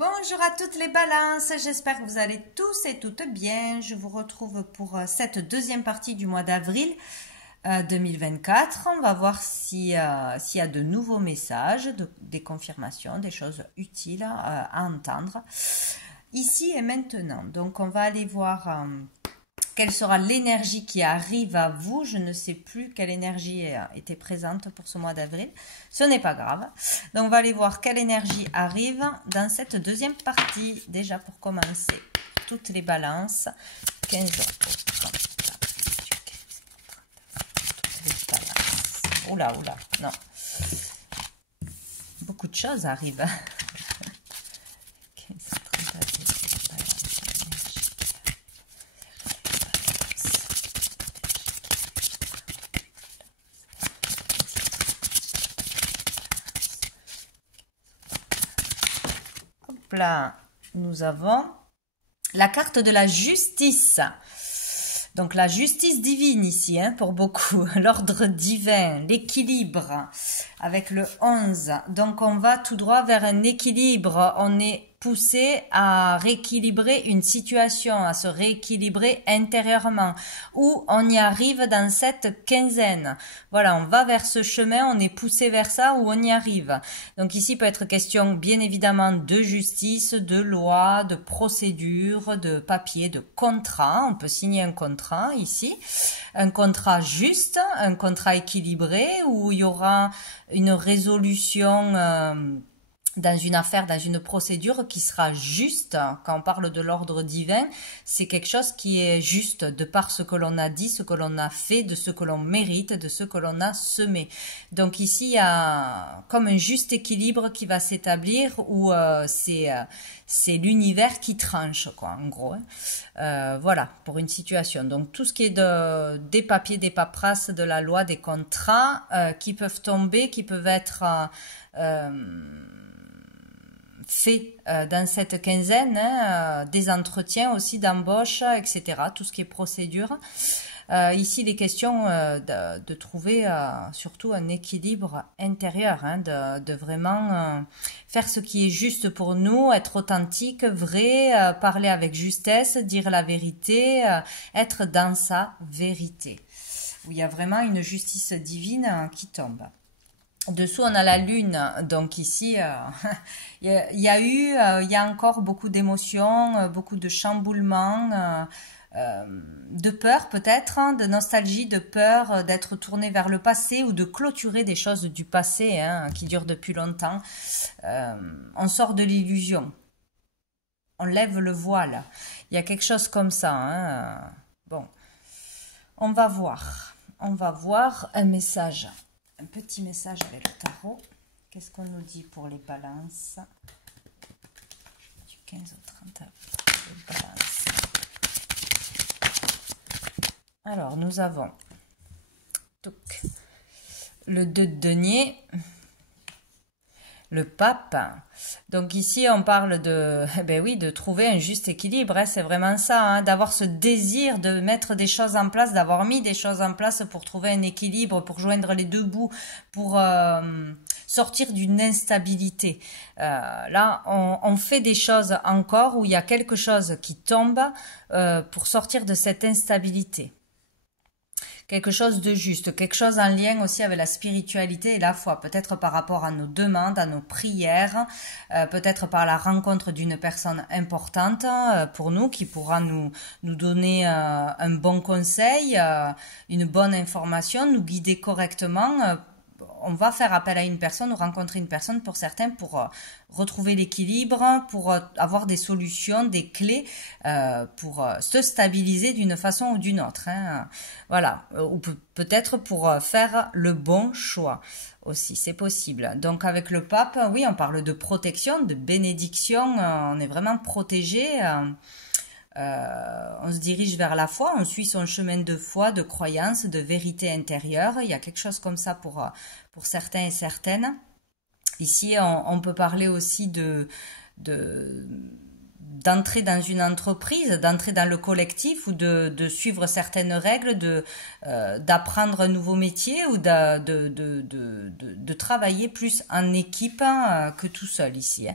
Bonjour à toutes les balances, j'espère que vous allez tous et toutes bien. Je vous retrouve pour cette deuxième partie du mois d'avril 2024. On va voir s'il y a de nouveaux messages, des confirmations, des choses utiles à entendre ici et maintenant. Donc on va aller voir quelle sera l'énergie qui arrive à vous. Je ne sais plus quelle énergie était présente pour ce mois d'avril. Ce n'est pas grave. Donc, on va aller voir quelle énergie arrive dans cette deuxième partie. Déjà, pour commencer, toutes les balances. 15 heures pour 30, toutes les balances. Oula, oula, non. Beaucoup de choses arrivent. Là, nous avons la carte de la justice. Donc la justice divine ici, pour beaucoup, l'ordre divin, l'équilibre avec le 11. Donc on va tout droit vers un équilibre. On est poussé à rééquilibrer une situation, à se rééquilibrer intérieurement, où on y arrive dans cette quinzaine. Voilà, on va vers ce chemin, on est poussé vers ça, où on y arrive. Donc ici peut être question bien évidemment de justice, de loi, de procédure, de papier, de contrat. On peut signer un contrat ici, un contrat juste, un contrat équilibré, où il y aura une résolution dans une affaire, dans une procédure qui sera juste. Quand on parle de l'ordre divin, c'est quelque chose qui est juste de par ce que l'on a dit, ce que l'on a fait, de ce que l'on mérite, de ce que l'on a semé. Donc ici, il y a comme un juste équilibre qui va s'établir où c'est l'univers qui tranche, quoi, en gros. Voilà, pour une situation. Donc tout ce qui est des papiers, des paperasses, de la loi, des contrats qui peuvent tomber, qui peuvent être fait dans cette quinzaine, des entretiens aussi d'embauche, etc. Tout ce qui est procédure. Ici, les questions de trouver surtout un équilibre intérieur, de vraiment faire ce qui est juste pour nous, être authentique, vrai, parler avec justesse, dire la vérité, être dans sa vérité. Où il y a vraiment une justice divine qui tombe. Dessous, on a la lune, donc ici, il y a encore beaucoup d'émotions, beaucoup de chamboulements, de peur peut-être, de nostalgie, de peur d'être tourné vers le passé ou de clôturer des choses du passé qui durent depuis longtemps. On sort de l'illusion, on lève le voile, il y a quelque chose comme ça. Bon, on va voir un message. Un petit message avec le tarot. Qu'est-ce qu'on nous dit pour les balances du 15 au 30 avril, les balances. Alors, nous avons le 2 de denier, le pape. Donc ici, on parle de trouver un juste équilibre. C'est vraiment ça, d'avoir ce désir de mettre des choses en place, d'avoir mis des choses en place pour trouver un équilibre, pour joindre les deux bouts, pour sortir d'une instabilité. Là, on fait des choses encore où il y a quelque chose qui tombe pour sortir de cette instabilité. Quelque chose de juste, quelque chose en lien aussi avec la spiritualité et la foi, peut-être par rapport à nos demandes, à nos prières, peut-être par la rencontre d'une personne importante pour nous, qui pourra nous donner un bon conseil, une bonne information, nous guider correctement. On va faire appel à une personne ou rencontrer une personne pour certains pour retrouver l'équilibre, pour avoir des solutions, des clés pour se stabiliser d'une façon ou d'une autre. Voilà, ou peut-être pour faire le bon choix aussi, c'est possible. Donc avec le pape, oui, on parle de protection, de bénédiction, on est vraiment protégé. On se dirige vers la foi, on suit son chemin de foi, de croyance, de vérité intérieure. Il y a quelque chose comme ça pour certains et certaines. Ici, on peut parler aussi d'entrer dans une entreprise, d'entrer dans le collectif ou de suivre certaines règles, d'apprendre un nouveau métier ou de travailler plus en équipe que tout seul ici.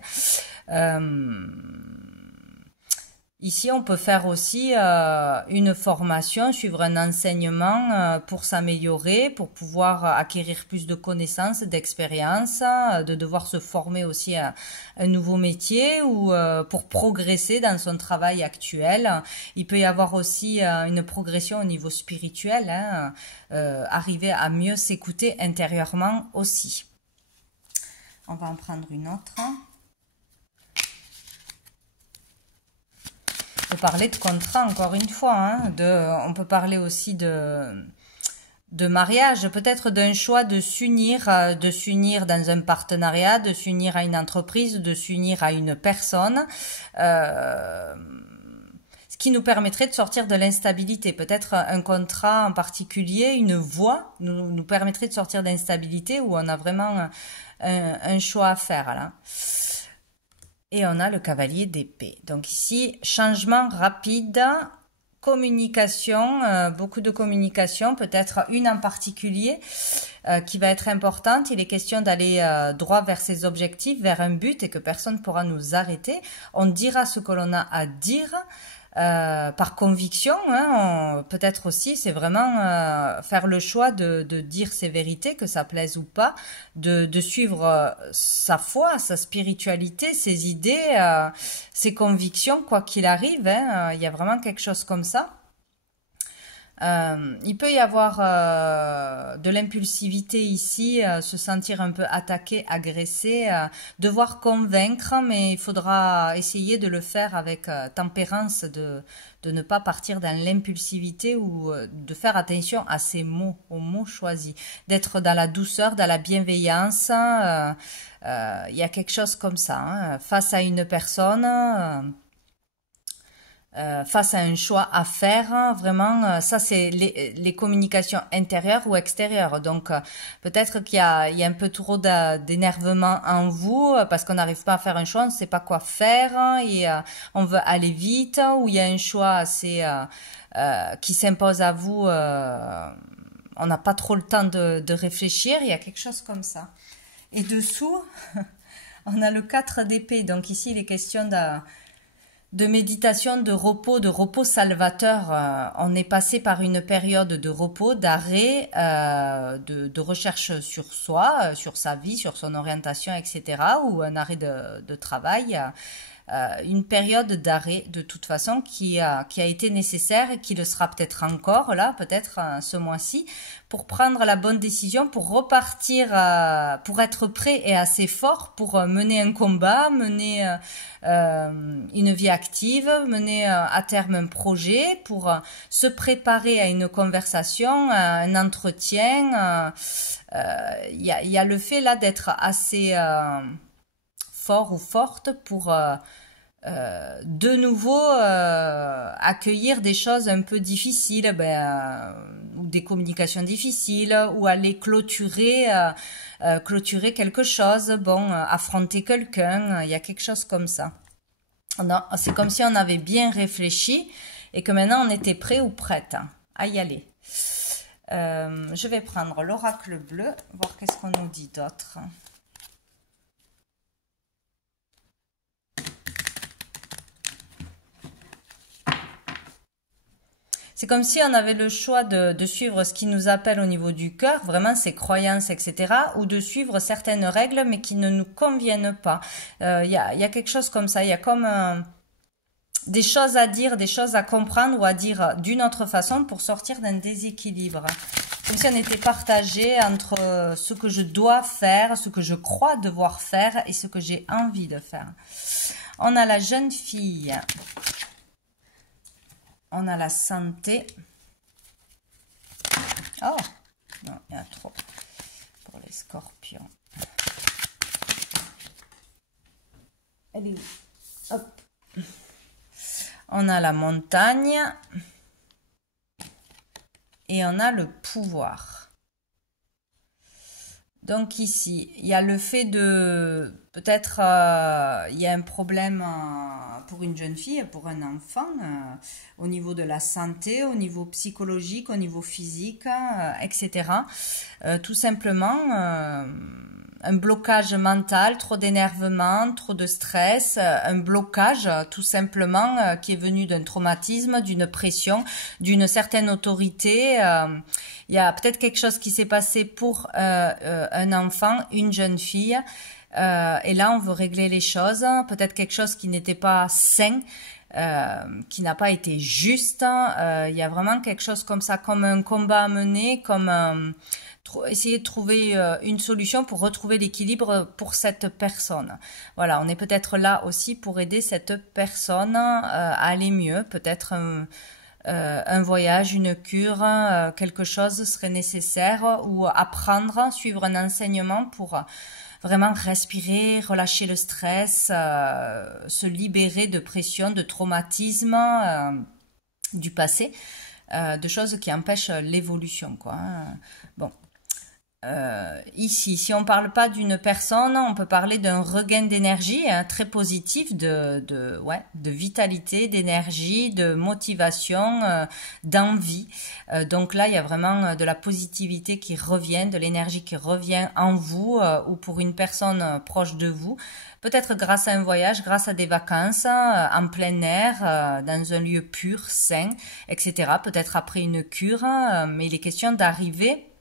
Ici, on peut faire aussi une formation, suivre un enseignement pour s'améliorer, pour pouvoir acquérir plus de connaissances, d'expérience, de devoir se former aussi à un nouveau métier ou pour progresser dans son travail actuel. Il peut y avoir aussi une progression au niveau spirituel, hein, arriver à mieux s'écouter intérieurement aussi. On va en prendre une autre. On peut parler de contrat encore une fois, hein, on peut parler aussi de mariage, peut-être d'un choix de s'unir dans un partenariat, de s'unir à une entreprise, de s'unir à une personne, ce qui nous permettrait de sortir de l'instabilité. Peut-être un contrat en particulier, une voie nous permettrait de sortir d'instabilité où on a vraiment un choix à faire là. Et on a le cavalier d'épée. Donc ici, changement rapide, communication, beaucoup de communication, peut-être une en particulier qui va être importante. Il est question d'aller droit vers ses objectifs, vers un but et que personne ne pourra nous arrêter. On dira ce que l'on a à dire. Par conviction, hein, peut-être aussi, c'est vraiment faire le choix de dire ses vérités, que ça plaise ou pas, de suivre sa foi, sa spiritualité, ses idées, ses convictions, quoi qu'il arrive. Hein, il y a vraiment quelque chose comme ça. Il peut y avoir de l'impulsivité ici, se sentir un peu attaqué, agressé, devoir convaincre, mais il faudra essayer de le faire avec tempérance, de ne pas partir dans l'impulsivité ou de faire attention à ses mots, aux mots choisis, d'être dans la douceur, dans la bienveillance. Il y a quelque chose comme ça, hein, face à une personne. Face à un choix à faire, vraiment, ça c'est les communications intérieures ou extérieures. Donc peut-être qu'il y a un peu trop d'énervement en vous parce qu'on n'arrive pas à faire un choix, on ne sait pas quoi faire et on veut aller vite, ou il y a un choix assez qui s'impose à vous, on n'a pas trop le temps de réfléchir, il y a quelque chose comme ça. Et dessous, on a le 4 d'épée, donc ici il est question de méditation, de repos salvateur. On est passé par une période de repos, d'arrêt, de recherche sur soi, sur sa vie, sur son orientation, etc. Ou un arrêt de travail. Une période d'arrêt de toute façon qui a été nécessaire et qui le sera peut-être encore là, peut-être ce mois-ci, pour prendre la bonne décision, pour repartir, pour être prêt et assez fort pour mener un combat, mener une vie active, mener à terme un projet, pour se préparer à une conversation, à un entretien. Il y a le fait là d'être assez fort ou forte pour de nouveau accueillir des choses un peu difficiles, ou des communications difficiles, ou aller clôturer quelque chose, affronter quelqu'un, il y a quelque chose comme ça. C'est comme si on avait bien réfléchi et que maintenant on était prêt ou prête à y aller. Je vais prendre l'oracle bleu, voir qu'est-ce qu'on nous dit d'autre. C'est comme si on avait le choix de suivre ce qui nous appelle au niveau du cœur, vraiment ses croyances, etc., ou de suivre certaines règles, mais qui ne nous conviennent pas. Il y a quelque chose comme ça, il y a comme des choses à dire, des choses à comprendre ou à dire d'une autre façon pour sortir d'un déséquilibre. Comme si on était partagé entre ce que je dois faire, ce que je crois devoir faire et ce que j'ai envie de faire. On a la jeune fille. On a la santé. Oh, non, il y a trop pour les scorpions. Elle est où? Hop. On a la montagne. Et on a le pouvoir. Donc ici, il y a le fait de peut-être il y a un problème pour une jeune fille, pour un enfant, au niveau de la santé, au niveau psychologique, au niveau physique, etc. Tout simplement un blocage mental, trop d'énervement, trop de stress, un blocage tout simplement qui est venu d'un traumatisme, d'une pression, d'une certaine autorité. Il y a peut-être quelque chose qui s'est passé pour un enfant, une jeune fille. Et là, on veut régler les choses. Peut-être quelque chose qui n'était pas sain, qui n'a pas été juste. Il y a vraiment quelque chose comme ça, comme un combat à mener, comme essayer de trouver une solution pour retrouver l'équilibre pour cette personne. Voilà, on est peut-être là aussi pour aider cette personne à aller mieux. Peut-être un voyage, une cure, quelque chose serait nécessaire ou apprendre, suivre un enseignement pour vraiment respirer, relâcher le stress, se libérer de pression, de traumatisme du passé, de choses qui empêchent l'évolution, quoi. Bon. Ici, si on parle pas d'une personne, on peut parler d'un regain d'énergie très positif, de vitalité, d'énergie, de motivation, d'envie. Donc là, il y a vraiment de la positivité qui revient, de l'énergie qui revient en vous ou pour une personne proche de vous. Peut-être grâce à un voyage, grâce à des vacances en plein air, dans un lieu pur, sain, etc. Peut-être après une cure, mais il est question d'arriver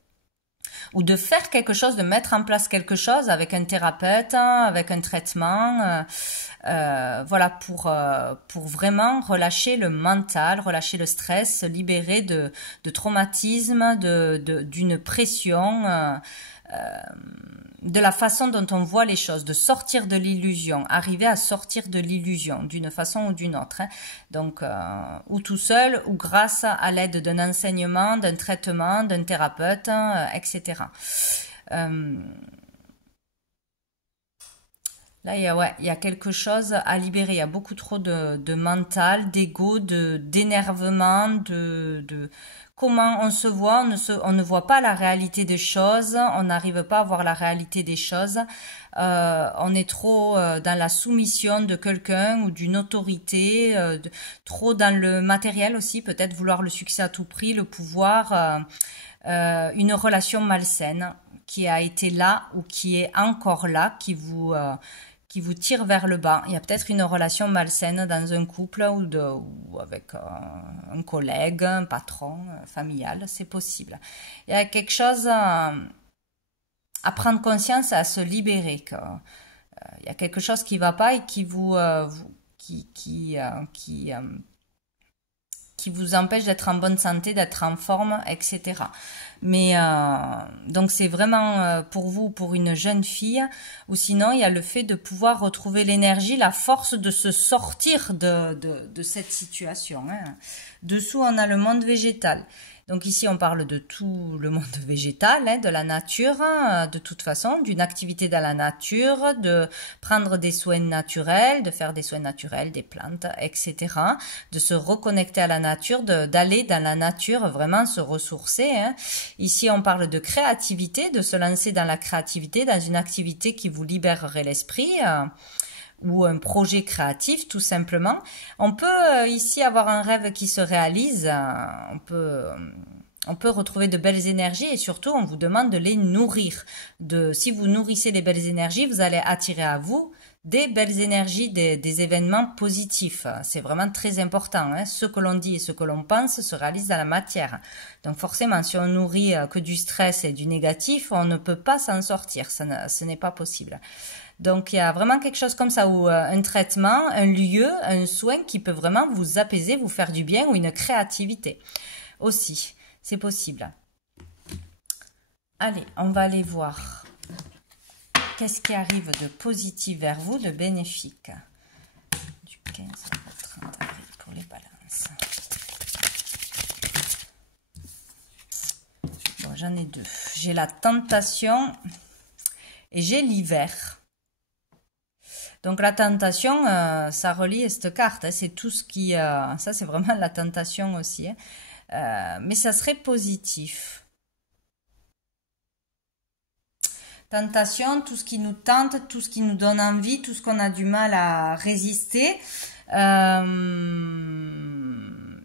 ou de faire quelque chose, de mettre en place quelque chose avec un thérapeute, avec un traitement, voilà, pour vraiment relâcher le mental, relâcher le stress, se libérer de traumatisme, d'une pression, de la façon dont on voit les choses, de sortir de l'illusion, arriver à sortir de l'illusion d'une façon ou d'une autre. Hein. Donc, ou tout seul, ou grâce à l'aide d'un enseignement, d'un traitement, d'un thérapeute, etc. Là, il y a quelque chose à libérer. Il y a beaucoup trop de mental, d'ego, d'énervement, de comment on se voit. On ne voit pas la réalité des choses. On n'arrive pas à voir la réalité des choses. On est trop dans la soumission de quelqu'un ou d'une autorité, trop dans le matériel aussi, peut-être vouloir le succès à tout prix, le pouvoir, une relation malsaine qui a été là ou qui est encore là, qui vous tire vers le bas. Il y a peut-être une relation malsaine dans un couple ou avec un collègue, un patron, familial, c'est possible. Il y a quelque chose à prendre conscience, à se libérer. Il y a quelque chose qui ne va pas et qui vous empêche d'être en bonne santé, d'être en forme, etc. Mais donc c'est vraiment pour vous, pour une jeune fille, ou sinon il y a le fait de pouvoir retrouver l'énergie, la force de se sortir de cette situation. Hein. Dessous on a le monde végétal. Donc ici on parle de tout le monde végétal, hein, de la nature, de toute façon, d'une activité dans la nature, de prendre des soins naturels, de faire des soins naturels, des plantes, etc. De se reconnecter à la nature, d'aller dans la nature, vraiment se ressourcer. Hein. Ici on parle de créativité, de se lancer dans la créativité, dans une activité qui vous libérerait l'esprit. Ou un projet créatif tout simplement. On peut ici avoir un rêve qui se réalise, on peut retrouver de belles énergies et surtout on vous demande de les nourrir. Si vous nourrissez les belles énergies, vous allez attirer à vous des belles énergies, des événements positifs. C'est vraiment très important. Hein. Ce que l'on dit et ce que l'on pense se réalise dans la matière. Donc forcément, si on nourrit que du stress et du négatif, on ne peut pas s'en sortir. Ce n'est pas possible. Donc il y a vraiment quelque chose comme ça, ou un traitement, un lieu, un soin qui peut vraiment vous apaiser, vous faire du bien, ou une créativité aussi. C'est possible. Allez, on va aller voir. Qu'est-ce qui arrive de positif vers vous, de bénéfique? Du 15 au 30 avril pour les balances. Bon, j'en ai deux. J'ai la tentation et j'ai l'hiver. Donc la tentation, ça relie cette carte. Hein, c'est tout ce qui... ça, c'est vraiment la tentation aussi. Hein. Mais ça serait positif. Tentation, tout ce qui nous tente, tout ce qui nous donne envie, tout ce qu'on a du mal à résister.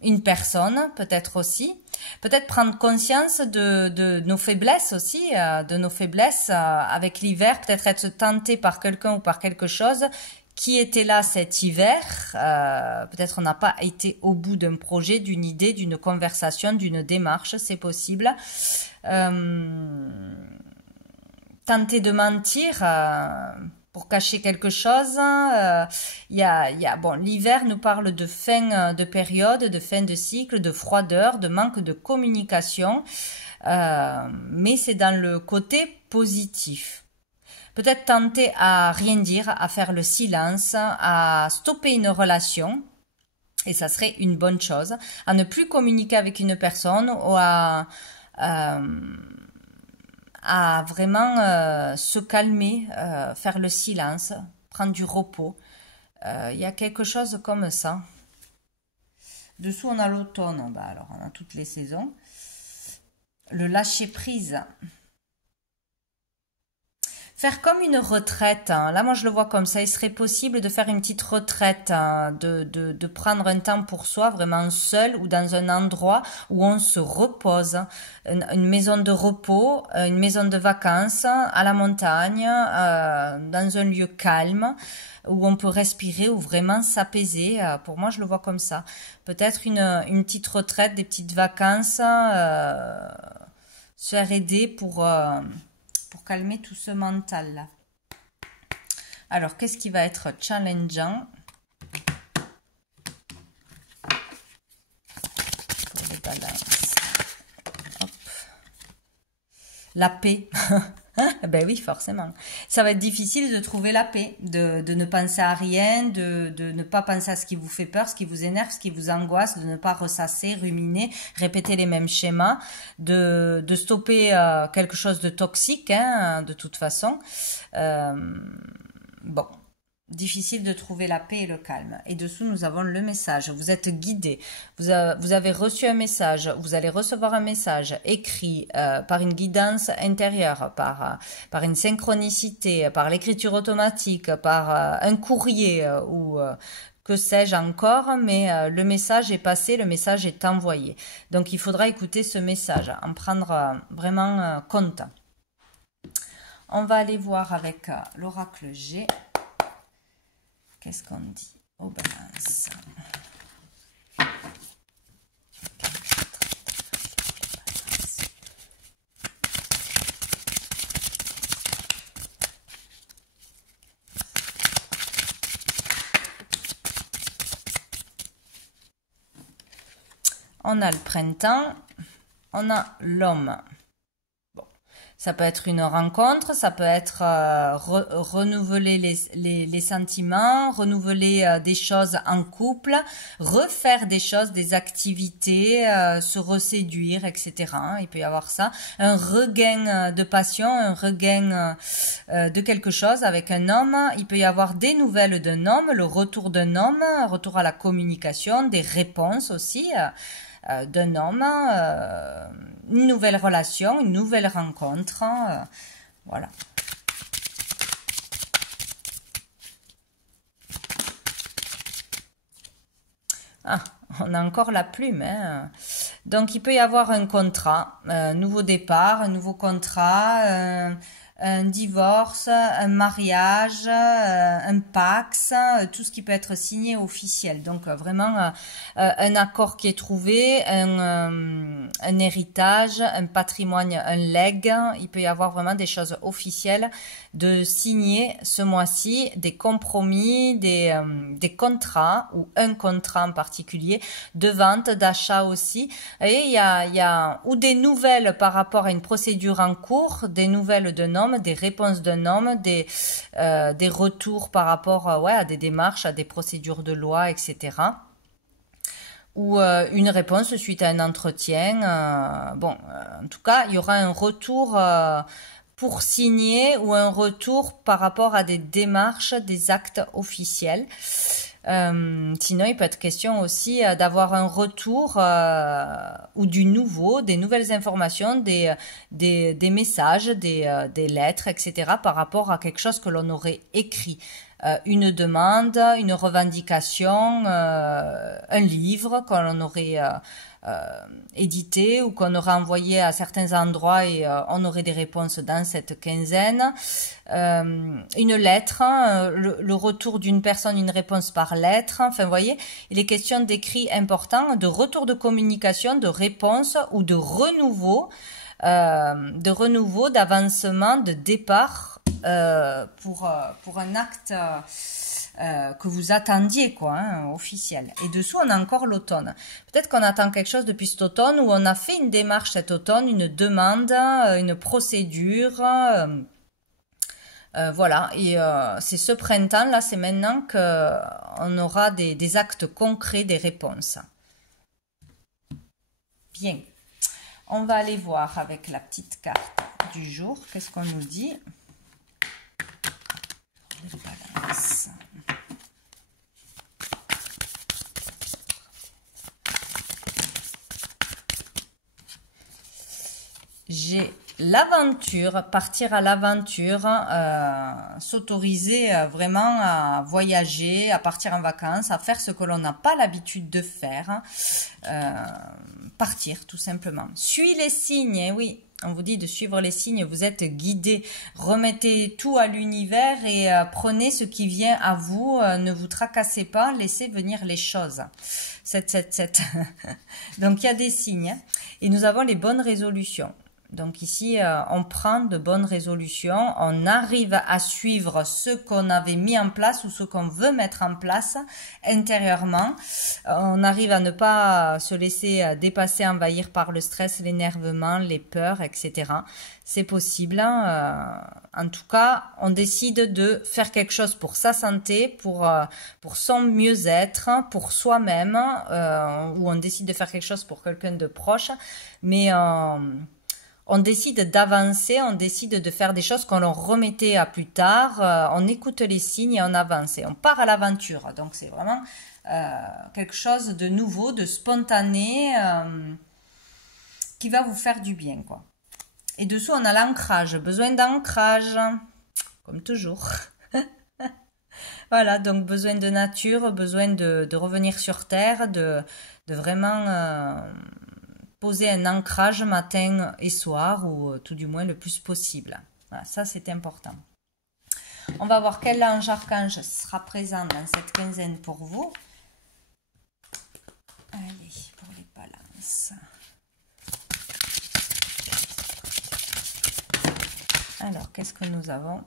Une personne, peut-être aussi. Peut-être prendre conscience de nos faiblesses aussi, de nos faiblesses avec l'hiver. Peut-être être tenté par quelqu'un ou par quelque chose qui était là cet hiver. Peut-être on n'a pas été au bout d'un projet, d'une idée, d'une conversation, d'une démarche. C'est possible. Tenter de mentir pour cacher quelque chose. Bon, l'hiver nous parle de fin de période, de fin de cycle, de froideur, de manque de communication, mais c'est dans le côté positif. Peut-être tenter à rien dire, à faire le silence, à stopper une relation, et ça serait une bonne chose, à ne plus communiquer avec une personne ou à vraiment se calmer, faire le silence, prendre du repos. Il y a quelque chose comme ça. Dessous, on a l'automne. Bah, alors, on a toutes les saisons. Le lâcher-prise. Faire comme une retraite. Là, moi, je le vois comme ça. Il serait possible de faire une petite retraite, de prendre un temps pour soi, vraiment seul ou dans un endroit où on se repose. Une maison de repos, une maison de vacances à la montagne, dans un lieu calme où on peut respirer, ou vraiment s'apaiser. Pour moi, je le vois comme ça. Peut-être une petite retraite, des petites vacances, se faire aider pour calmer tout ce mental-là. Alors, qu'est-ce qui va être challengeant pour les balances? Hop. La paix. Ben oui, forcément. Ça va être difficile de trouver la paix, de ne penser à rien, de ne pas penser à ce qui vous fait peur, ce qui vous énerve, ce qui vous angoisse, de ne pas ressasser, ruminer, répéter les mêmes schémas, de stopper quelque chose de toxique, hein, de toute façon. Bon. Difficile de trouver la paix et le calme. Et dessous, nous avons le message. Vous êtes guidé. Vous avez reçu un message. Vous allez recevoir un message écrit par une guidance intérieure, par une synchronicité, par l'écriture automatique, par un courrier ou que sais-je encore. Mais le message est passé, le message est envoyé. Donc, il faudra écouter ce message, en prendre vraiment compte. On va aller voir avec l'oracle G. Qu'est-ce qu'on dit aux balances? On a le printemps, on a l'homme. Ça peut être une rencontre, ça peut être renouveler les sentiments, renouveler des choses en couple, refaire des choses, des activités, se reséduire, etc. Il peut y avoir ça. Un regain de passion, un regain de quelque chose avec un homme. Il peut y avoir des nouvelles d'un homme, le retour d'un homme, retour à la communication, des réponses aussi. D'un homme, une nouvelle relation, une nouvelle rencontre, voilà. Ah, on a encore la plume, hein. Donc il peut y avoir un contrat, un nouveau départ, un nouveau contrat, un divorce, un mariage, un pax, tout ce qui peut être signé officiel. Donc vraiment un accord qui est trouvé, un héritage, un patrimoine, un legs. Il peut y avoir vraiment des choses officielles de signer ce mois-ci, des compromis, des contrats ou un contrat en particulier, de vente, d'achat aussi. Et il y a ou des nouvelles par rapport à une procédure en cours, des nouvelles d'un homme, des réponses d'un homme, des retours par rapport à des démarches, à des procédures de loi, etc. Ou une réponse suite à un entretien. En tout cas, il y aura un retour pour signer ou un retour par rapport à des démarches, des actes officiels. Sinon, il peut être question aussi d'avoir un retour ou du nouveau, des nouvelles informations, des messages, des lettres, etc. par rapport à quelque chose que l'on aurait écrit. Une demande, une revendication, un livre qu'on aurait édité ou qu'on aurait envoyé à certains endroits et on aurait des réponses dans cette quinzaine. Une lettre, le retour d'une personne, une réponse par lettre. Enfin, vous voyez, il est question d'écrits importants, de retour de communication, de réponse ou de renouveau, d'avancement, de départ pour un acte que vous attendiez, quoi, hein, officiel. Et dessous, on a encore l'automne. Peut-être qu'on attend quelque chose depuis cet automne, ou on a fait une démarche cet automne, une demande, une procédure. Voilà, et c'est ce printemps-là, c'est maintenant qu'on aura des actes concrets, des réponses. Bien. On va aller voir avec la petite carte du jour. Qu'est-ce qu'on nous dit? Les balances. J'ai l'aventure, partir à l'aventure, s'autoriser vraiment à voyager, à partir en vacances, à faire ce que l'on n'a pas l'habitude de faire, partir tout simplement. Suis les signes, oui. On vous dit de suivre les signes, vous êtes guidé. Remettez tout à l'univers et prenez ce qui vient à vous. Ne vous tracassez pas, laissez venir les choses. 7. Donc il y a des signes. Et nous avons les bonnes résolutions. Donc ici, on prend de bonnes résolutions, on arrive à suivre ce qu'on avait mis en place ou ce qu'on veut mettre en place intérieurement. On arrive à ne pas se laisser dépasser, envahir par le stress, l'énervement, les peurs, etc. C'est possible. En tout cas, on décide de faire quelque chose pour sa santé, pour son mieux-être, pour soi-même, ou on décide de faire quelque chose pour quelqu'un de proche, mais on décide d'avancer, on décide de faire des choses qu'on leur remettait à plus tard, on écoute les signes et on avance et on part à l'aventure. Donc c'est vraiment quelque chose de nouveau, de spontané, qui va vous faire du bien, quoi. Et dessous, on a l'ancrage, besoin d'ancrage, comme toujours. Voilà, donc besoin de nature, besoin de revenir sur terre, de vraiment poser un ancrage matin et soir, ou tout du moins le plus possible. Voilà, ça c'est important. On va voir quel ange archange sera présent dans cette quinzaine pour vous. Allez, pour les balances. Alors, qu'est-ce que nous avons?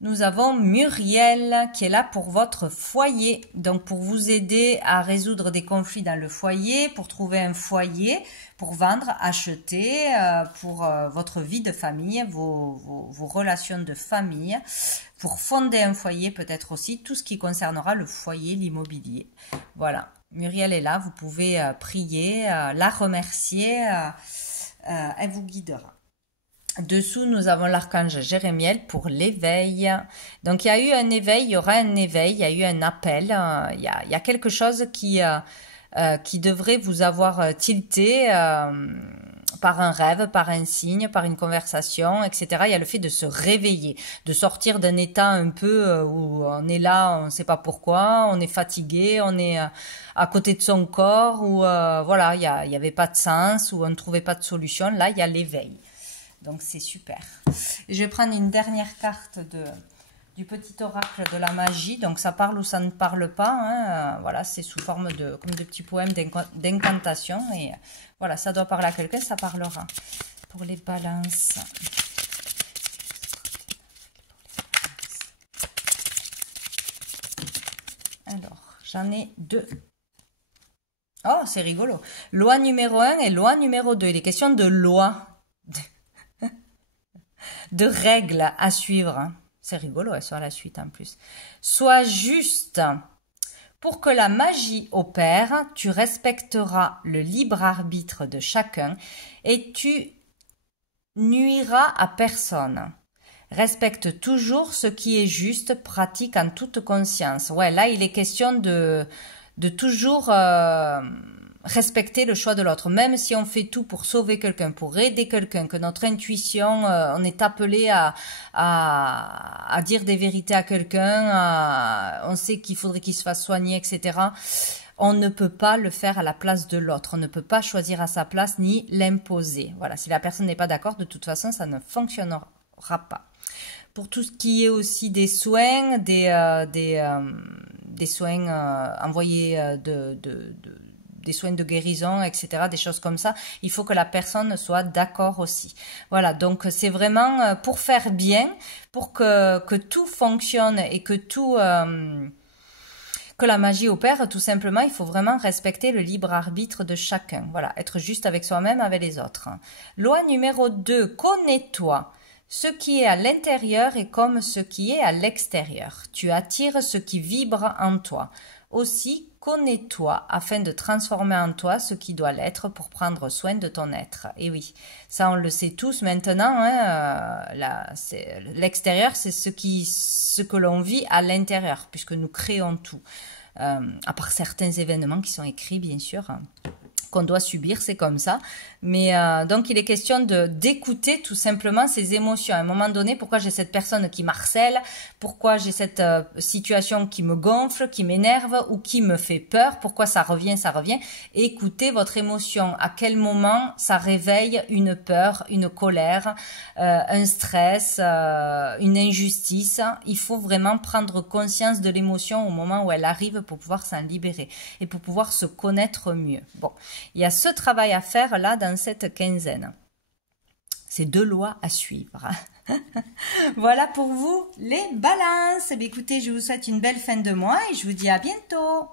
Nous avons Muriel qui est là pour votre foyer, donc pour vous aider à résoudre des conflits dans le foyer, pour trouver un foyer, pour vendre, acheter, pour votre vie de famille, vos relations de famille, pour fonder un foyer peut-être aussi, tout ce qui concernera le foyer, l'immobilier. Voilà, Muriel est là, vous pouvez prier, la remercier, elle vous guidera. Dessous, nous avons l'archange Jérémiel pour l'éveil. Donc, il y a eu un éveil, il y aura un éveil, il y a eu un appel. Il y a quelque chose qui devrait vous avoir tilté par un rêve, par un signe, par une conversation, etc. Il y a le fait de se réveiller, de sortir d'un état un peu où on est là, on ne sait pas pourquoi, on est fatigué, on est à côté de son corps, où voilà, il y avait pas de sens, où on ne trouvait pas de solution. Là, il y a l'éveil. Donc, c'est super. Et je vais prendre une dernière carte du petit oracle de la magie. Donc, ça parle ou ça ne parle pas. Hein. Voilà, c'est sous forme comme de petits poèmes d'incantation. Et voilà, ça doit parler à quelqu'un, ça parlera. Pour les balances. Alors, j'en ai 2. Oh, c'est rigolo. Loi numéro 1 et loi numéro 2. Il est question de loi. De règles à suivre. C'est rigolo, elles sont à la suite en plus. Sois juste. Pour que la magie opère, tu respecteras le libre arbitre de chacun et tu nuiras à personne. Respecte toujours ce qui est juste, pratique en toute conscience. Ouais, là, il est question de toujours respecter le choix de l'autre. Même si on fait tout pour sauver quelqu'un, pour aider quelqu'un, que notre intuition, on est appelé à dire des vérités à quelqu'un, on sait qu'il faudrait qu'il se fasse soigner, etc. On ne peut pas le faire à la place de l'autre. On ne peut pas choisir à sa place ni l'imposer. Voilà, si la personne n'est pas d'accord, de toute façon, ça ne fonctionnera pas. Pour tout ce qui est aussi des soins, des soins envoyés des soins de guérison, etc., des choses comme ça, il faut que la personne soit d'accord aussi. Voilà, donc c'est vraiment pour faire bien, pour que tout fonctionne et que que la magie opère, tout simplement, il faut vraiment respecter le libre arbitre de chacun. Voilà, être juste avec soi-même, avec les autres. Loi numéro 2, connais-toi. Ce qui est à l'intérieur est comme ce qui est à l'extérieur. Tu attires ce qui vibre en toi. Aussi, connais-toi afin de transformer en toi ce qui doit l'être pour prendre soin de ton être. Et oui, ça on le sait tous maintenant. Hein, l'extérieur, c'est ce que l'on vit à l'intérieur, puisque nous créons tout. À part certains événements qui sont écrits, bien sûr, qu'on doit subir, c'est comme ça. Mais donc, il est question d'écouter tout simplement ses émotions. À un moment donné, pourquoi j'ai cette personne qui m'harcèle, pourquoi j'ai cette situation qui me gonfle, qui m'énerve ou qui me fait peur, pourquoi ça revient. Écoutez votre émotion. À quel moment ça réveille une peur, une colère, un stress, une injustice. Il faut vraiment prendre conscience de l'émotion au moment où elle arrive pour pouvoir s'en libérer et pour pouvoir se connaître mieux. Bon, il y a ce travail à faire là dans cette quinzaine. C'est 2 lois à suivre. Voilà pour vous les balances. Eh bien, écoutez, je vous souhaite une belle fin de mois et je vous dis à bientôt.